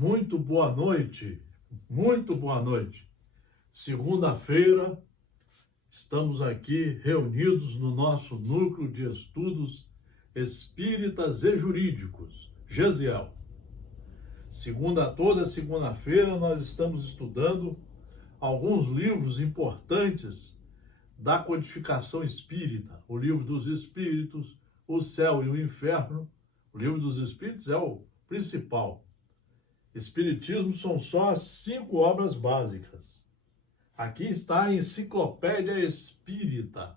Muito boa noite, muito boa noite. Segunda-feira, estamos aqui reunidos no nosso núcleo de estudos espíritas e jurídicos, GESIEL. Toda segunda-feira nós estamos estudando alguns livros importantes da codificação espírita, o Livro dos Espíritos, o Céu e o Inferno. O Livro dos Espíritos é o principal. Espiritismo são só as 5 obras básicas. Aqui está a Enciclopédia Espírita.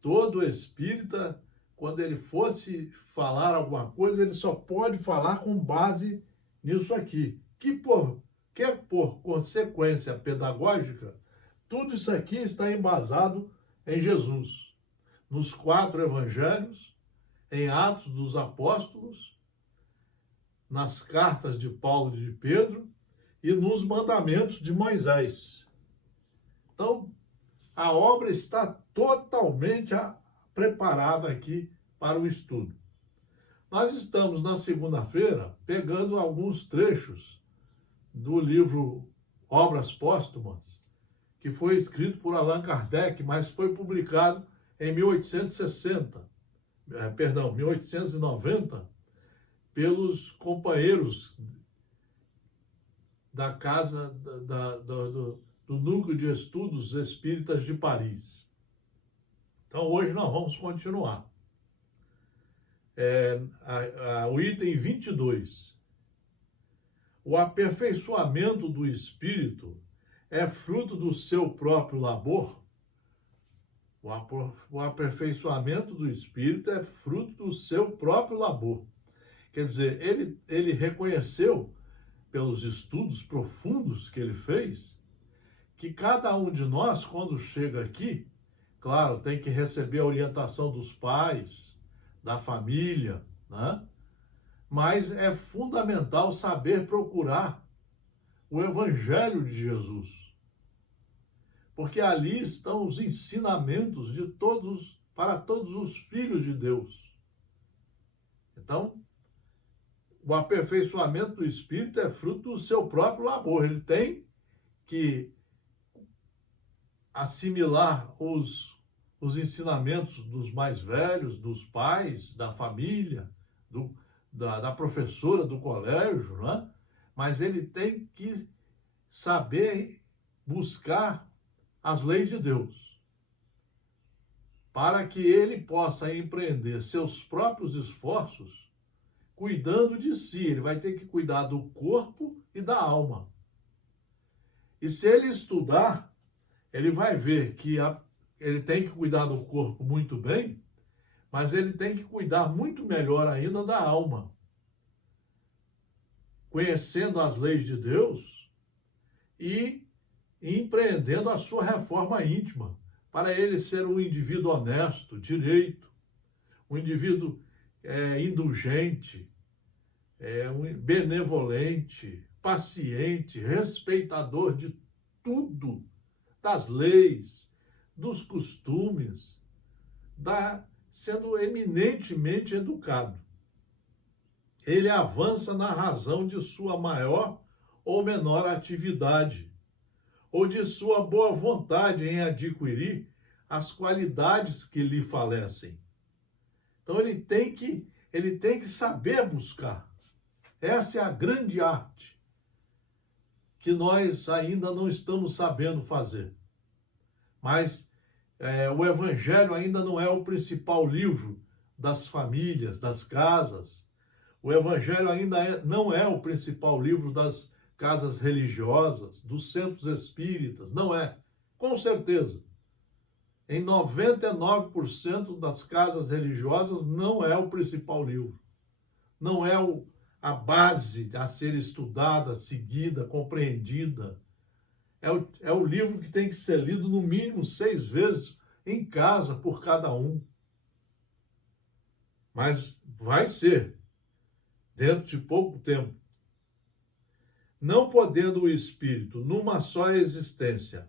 Todo espírita, quando ele fosse falar alguma coisa, ele só pode falar com base nisso aqui. Que por consequência pedagógica, tudo isso aqui está embasado em Jesus, nos 4 evangelhos, em Atos dos Apóstolos, nas cartas de Paulo e de Pedro e nos mandamentos de Moisés. Então, a obra está totalmente preparada aqui para o estudo. Nós estamos na segunda-feira pegando alguns trechos do livro Obras Póstumas, que foi escrito por Allan Kardec, mas foi publicado em 1890, pelos companheiros da casa do Núcleo de Estudos Espíritas de Paris. Então, hoje nós vamos continuar. O item 22. O aperfeiçoamento do espírito é fruto do seu próprio labor? O aperfeiçoamento do espírito é fruto do seu próprio labor. Quer dizer, ele reconheceu, pelos estudos profundos que ele fez, que cada um de nós, quando chega aqui, claro, tem que receber a orientação dos pais, da família, né? Mas é fundamental saber procurar o Evangelho de Jesus. Porque ali estão os ensinamentos para todos os filhos de Deus. Então, o aperfeiçoamento do espírito é fruto do seu próprio labor. Ele tem que assimilar os ensinamentos dos mais velhos, dos pais, da família, da professora do colégio, né? Mas ele tem que saber buscar as leis de Deus, para que ele possa empreender seus próprios esforços cuidando de si. Ele vai ter que cuidar do corpo e da alma. E se ele estudar, ele vai ver que ele tem que cuidar do corpo muito bem, mas ele tem que cuidar muito melhor ainda da alma, conhecendo as leis de Deus e empreendendo a sua reforma íntima, para ele ser um indivíduo honesto, direito, um indivíduo indulgente, benevolente, paciente, respeitador de tudo, das leis, dos costumes, sendo eminentemente educado. Ele avança na razão de sua maior ou menor atividade, ou de sua boa vontade em adquirir as qualidades que lhe falecem. Então ele tem que saber buscar. Essa é a grande arte que nós ainda não estamos sabendo fazer. Mas o Evangelho ainda não é o principal livro das famílias, das casas. O Evangelho ainda não é o principal livro das casas religiosas, dos centros espíritas. Não é, com certeza. Em 99% das casas religiosas não é o principal livro. Não é a base a ser estudada, seguida, compreendida. É o livro que tem que ser lido no mínimo 6 vezes em casa por cada um. Mas vai ser, dentro de pouco tempo. Não podendo o espírito, numa só existência,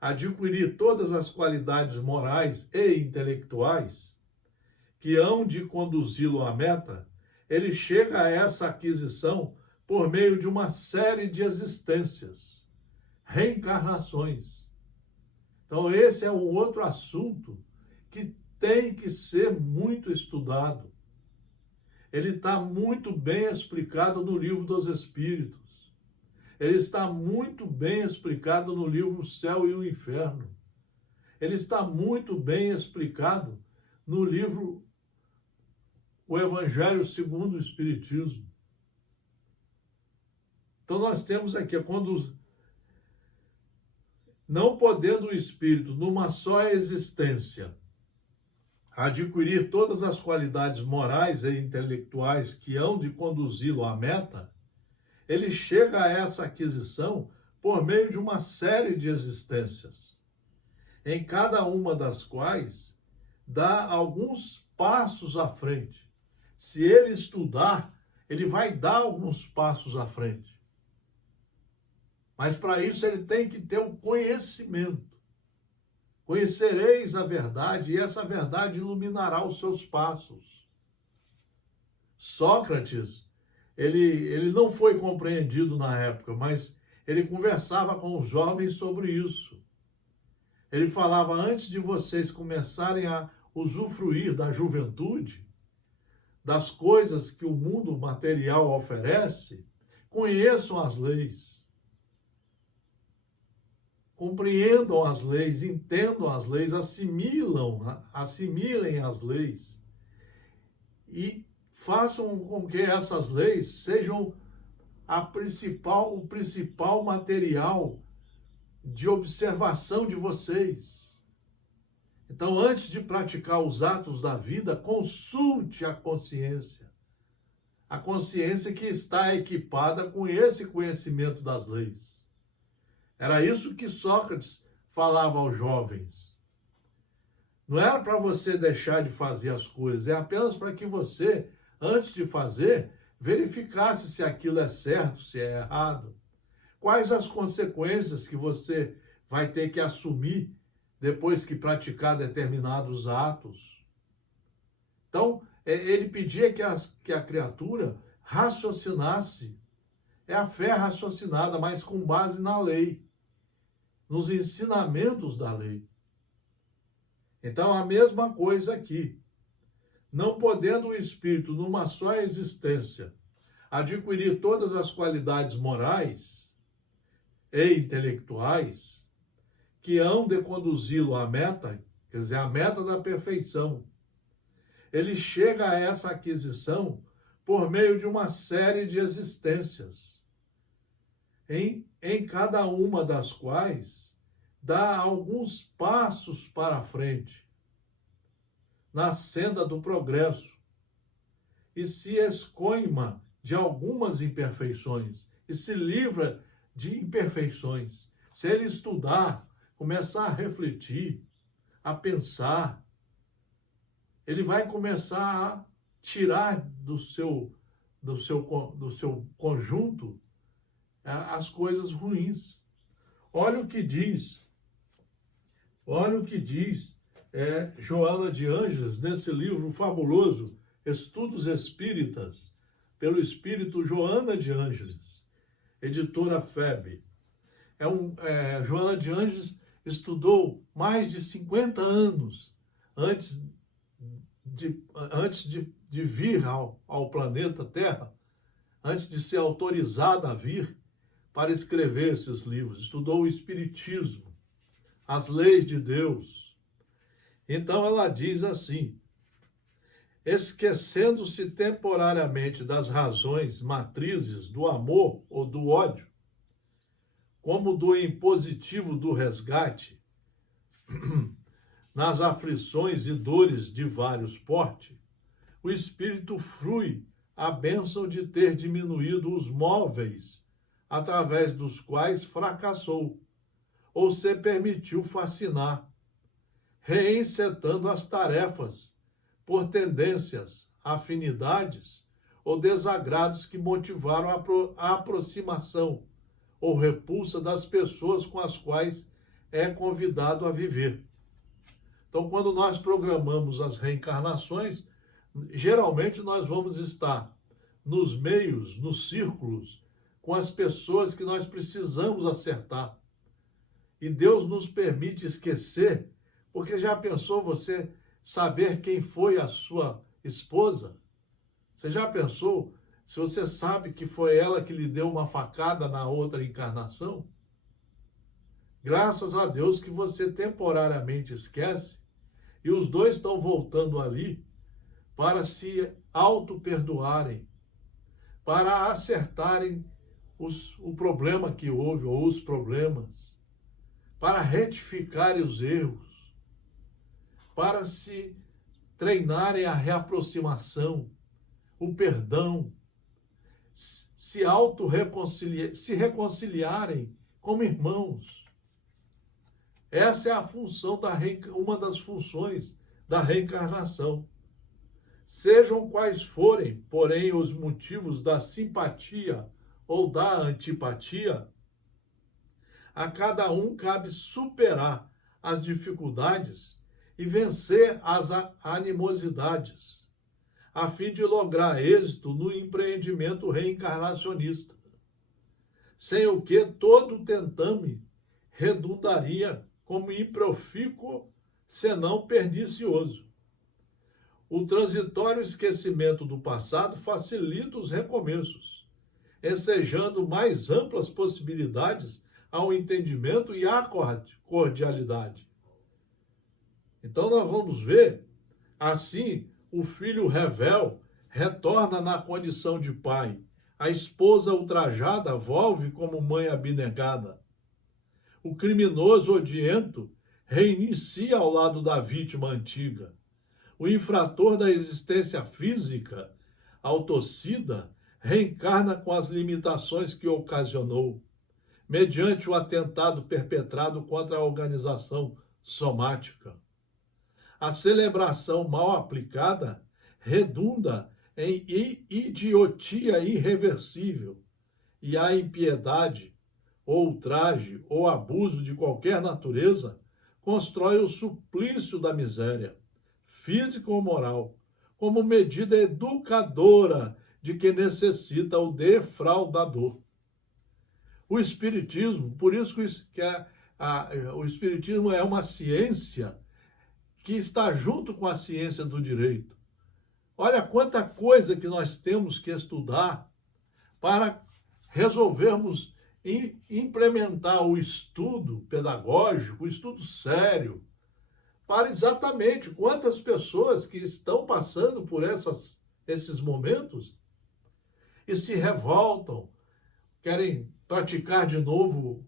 adquirir todas as qualidades morais e intelectuais que hão de conduzi-lo à meta, ele chega a essa aquisição por meio de uma série de existências, reencarnações. Então, esse é um outro assunto que tem que ser muito estudado. Ele está muito bem explicado no Livro dos Espíritos. Ele está muito bem explicado no livro O Céu e o Inferno. Ele está muito bem explicado no livro O Evangelho segundo o Espiritismo. Então nós temos aqui, quando não podendo o espírito, numa só existência, adquirir todas as qualidades morais e intelectuais que hão de conduzi-lo à meta, ele chega a essa aquisição por meio de uma série de existências, em cada uma das quais dá alguns passos à frente. Se ele estudar, ele vai dar alguns passos à frente. Mas para isso ele tem que ter o conhecimento. Conhecereis a verdade e essa verdade iluminará os seus passos. Sócrates, ele não foi compreendido na época, mas ele conversava com os jovens sobre isso. Ele falava, antes de vocês começarem a usufruir da juventude, das coisas que o mundo material oferece, conheçam as leis. Compreendam as leis, entendam as leis, assimilem as leis e façam com que essas leis sejam o principal material de observação de vocês. Então, antes de praticar os atos da vida, consulte a consciência que está equipada com esse conhecimento das leis. Era isso que Sócrates falava aos jovens. Não era para você deixar de fazer as coisas, é apenas para que você, antes de fazer, verificasse se aquilo é certo, se é errado. Quais as consequências que você vai ter que assumir depois que praticar determinados atos. Então, ele pedia que a criatura raciocinasse. É a fé raciocinada, mas com base na lei, nos ensinamentos da lei. Então, a mesma coisa aqui. Não podendo o espírito, numa só existência, adquirir todas as qualidades morais e intelectuais que hão de conduzi-lo à meta, quer dizer, à meta da perfeição, ele chega a essa aquisição por meio de uma série de existências, em cada uma das quais dá alguns passos para frente, na senda do progresso, e se escoima de algumas imperfeições, e se livra de imperfeições. Se ele estudar, começar a refletir, a pensar, ele vai começar a tirar do seu conjunto as coisas ruins. Olha o que diz Joana de Ângeles nesse livro fabuloso, Estudos Espíritas, pelo espírito Joana de Ângeles, editora FEB. Joana de Ângeles estudou mais de 50 anos antes de vir ao planeta Terra, antes de ser autorizada a vir para escrever esses livros. Estudou o Espiritismo, as leis de Deus. Então ela diz assim: esquecendo-se temporariamente das razões matrizes do amor ou do ódio, como do impositivo do resgate, nas aflições e dores de vários porte, o espírito frui a bênção de ter diminuído os móveis através dos quais fracassou, ou se permitiu fascinar, reencetando as tarefas por tendências, afinidades ou desagrados que motivaram a aproximação ou repulsa das pessoas com as quais é convidado a viver. Então, quando nós programamos as reencarnações, geralmente nós vamos estar nos meios, nos círculos com as pessoas que nós precisamos acertar. E Deus nos permite esquecer, porque já pensou você saber quem foi a sua esposa? Você já pensou se você sabe que foi ela que lhe deu uma facada na outra encarnação? Graças a Deus que você temporariamente esquece e os dois estão voltando ali para se auto-perdoarem, para acertarem o problema que houve ou os problemas, para retificarem os erros, para se treinarem a reaproximação, o perdão, se reconciliarem como irmãos. Essa é a função uma das funções da reencarnação. Sejam quais forem, porém, os motivos da simpatia ou da antipatia, a cada um cabe superar as dificuldades e vencer as animosidades, a fim de lograr êxito no empreendimento reencarnacionista, sem o que todo tentame redundaria como improfícuo, senão pernicioso. O transitório esquecimento do passado facilita os recomeços, ensejando mais amplas possibilidades ao entendimento e à cordialidade. Então nós vamos ver, assim, o filho revel retorna na condição de pai, a esposa ultrajada volve como mãe abnegada. O criminoso odiento reinicia ao lado da vítima antiga. O infrator da existência física, autocida, reencarna com as limitações que ocasionou, mediante o atentado perpetrado contra a organização somática. A celebração mal aplicada redunda em idiotia irreversível, e a impiedade, ou ultraje, ou abuso de qualquer natureza, constrói o suplício da miséria, física ou moral, como medida educadora de quem necessita o defraudador. O Espiritismo, por isso que o Espiritismo é uma ciência que está junto com a ciência do direito. Olha quanta coisa que nós temos que estudar para resolvermos implementar o estudo pedagógico, o estudo sério, para exatamente quantas pessoas que estão passando por esses momentos e se revoltam, querem praticar de novo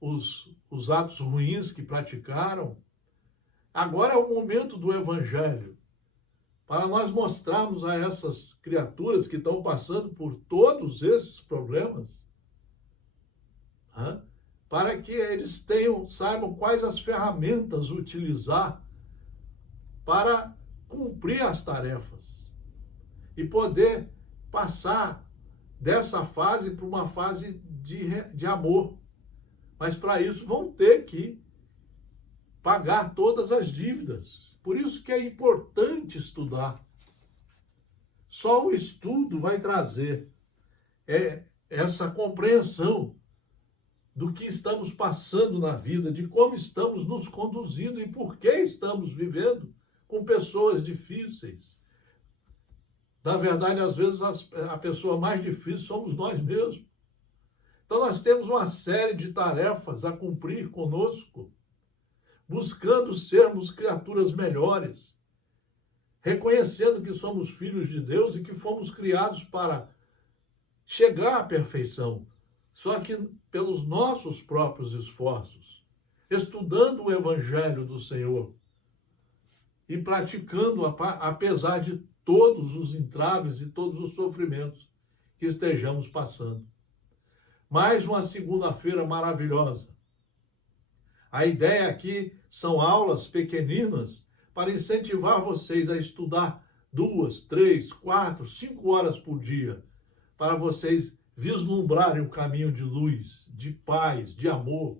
os atos ruins que praticaram. Agora é o momento do Evangelho, para nós mostrarmos a essas criaturas que estão passando por todos esses problemas, para que eles saibam quais as ferramentas utilizar para cumprir as tarefas e poder passar dessa fase para uma fase de amor. Mas para isso vão ter que pagar todas as dívidas. Por isso que é importante estudar. Só o estudo vai trazer essa compreensão do que estamos passando na vida, de como estamos nos conduzindo e por que estamos vivendo com pessoas difíceis. Na verdade, às vezes, a pessoa mais difícil somos nós mesmos. Então, nós temos uma série de tarefas a cumprir conosco, buscando sermos criaturas melhores, reconhecendo que somos filhos de Deus e que fomos criados para chegar à perfeição, só que pelos nossos próprios esforços, estudando o Evangelho do Senhor e praticando, apesar de todos os entraves e todos os sofrimentos que estejamos passando. Mais uma segunda-feira maravilhosa. A ideia aqui são aulas pequeninas para incentivar vocês a estudar 2, 3, 4, 5 horas por dia, para vocês vislumbrarem o caminho de luz, de paz, de amor,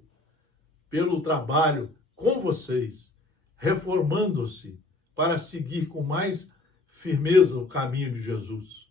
pelo trabalho com vocês, reformando-se para seguir com mais firmeza o caminho de Jesus.